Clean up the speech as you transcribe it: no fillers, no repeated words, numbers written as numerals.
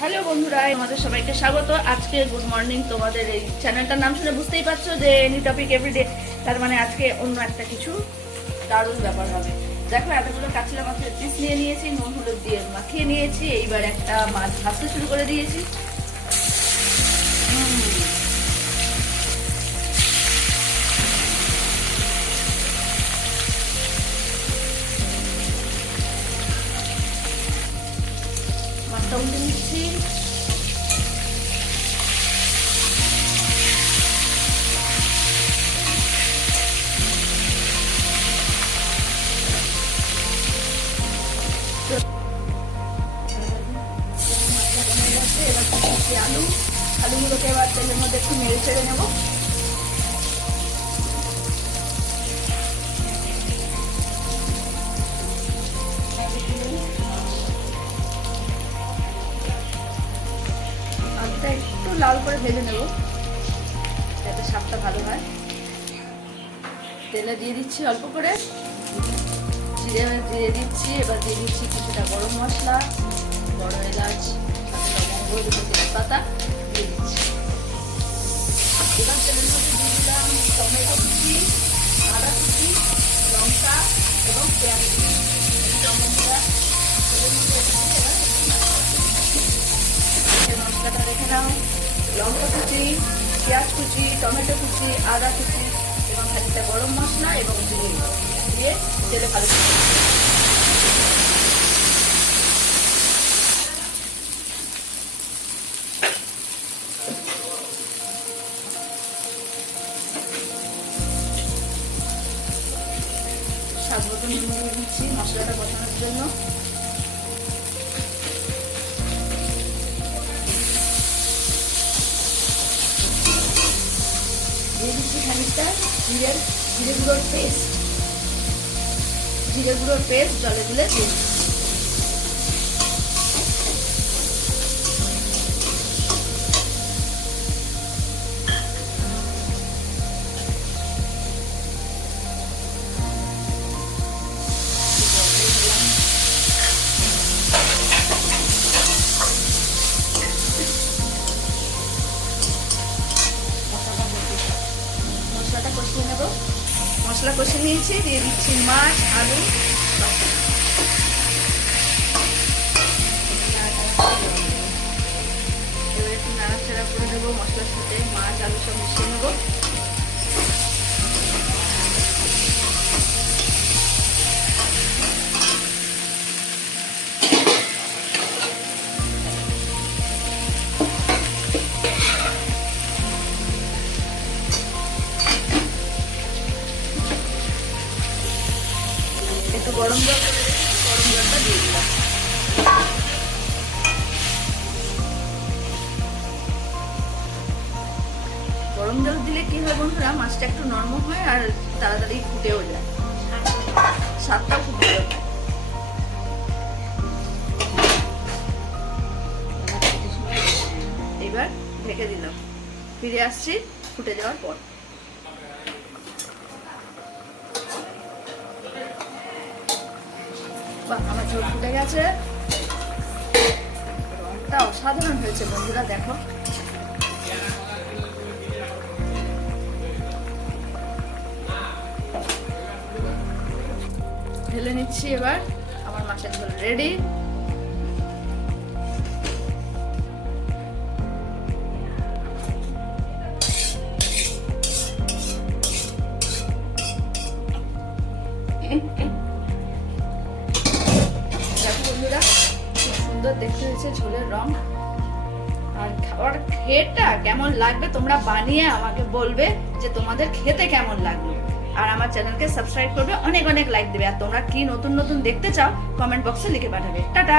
Hello বন্ধুরা, আমাদের সবাইকে স্বাগত। আজকে গুড মর্নিং। তোমাদের এই চ্যানেলটার নাম শুনে বুঝতেই পারছো যে এনি টপিক এভরিডে, তার মানে আজকে অন্য একটা কিছু দারুণ ব্যাপার হবে। দেখো, এতগুলো কাঁচলা মাছের পিস নিয়ে নিয়েছি, নুন হলুদ দিয়ে মাখিয়ে নিয়েছি। এইবার একটা মাছ ভাজতে শুরু করে দিয়েছি। মাছটা উল্টে নিচ্ছি। আলুগুলোকে এবার তেলের মধ্যে একটু নেড়ে চেড়ে নেবো। আলুটা একটু লাল করে ভেজে নেব যাতে স্বাদটা ভালো হয়। তেলে দিয়ে দিচ্ছি অল্প করে, জিরে দিয়ে দিচ্ছি। এবার দিয়ে দিচ্ছি কিছুটা গরম মশলা, বড় এলাচ, লবঙ্গ, দুটো তেজপাতা দিয়ে দিচ্ছি। এবার তেলের মধ্যে দিয়ে দিলাম টমেটো কুচি, আদা কুচি, লঙ্কা এবং পেঁয়াজ কুচি। মশলাটা রেখে নাও। লঙ্কা কুচি, পেঁয়াজ কুচি, টমেটো কুচি, আদা কুচি এবং খানিকটা গরম মশলা এবং জিরে দিয়ে তেলে ভালো স্বাদ মতো নুন দিয়ে দিচ্ছি মশলাটা কষানোর জন্য। দিয়ে দিচ্ছি খানিকটা জিরে গুঁড়োর পেস্ট। জিরে গুঁড়োর পেস্ট জলে দিলে দিয়ে মশলাটা কষিয়ে নেব। মশলা কষিয়ে নিয়েছি, দিয়ে দিচ্ছি মাছ, আলু। এবার একটু নাড়াচাড়া করে দেবো। মশলার সাথে মাছ আলু সব মিশিয়ে নেবো। একটু গরম জল করে রেখেছি, গরম জলটা দিয়ে দিলাম। গরম জল দিলে কি হয় বন্ধুরা, মাছটা একটু নরম হয় আর তাড়াতাড়ি ফুটেও যায়, স্বাদটাও খুব ভালো হয়। এবার ঢেকে দিলাম, ফিরে আসছি ফুটে যাওয়ার পর। আমার ঝোল ফুটে গেছে, রংটা অসাধারণ হয়েছে বন্ধুরা। দেখো, ঢেলে নিচ্ছি। এবার আমার মাছের ঝোল রেডি। দেখো বন্ধুরা, খুব সুন্দর দেখতে হয়েছে ঝোলের রং। আর খাবার খেয়েটা কেমন লাগবে তোমরা বানিয়ে আমাকে বলবে যে তোমাদের খেতে কেমন লাগলো। আর আমার চ্যানেলকে সাবস্ক্রাইব করবে, অনেক অনেক লাইক দেবে। আর তোমরা কি নতুন নতুন দেখতে চাও কমেন্ট বক্সে লিখে পাঠাবে। টাটা।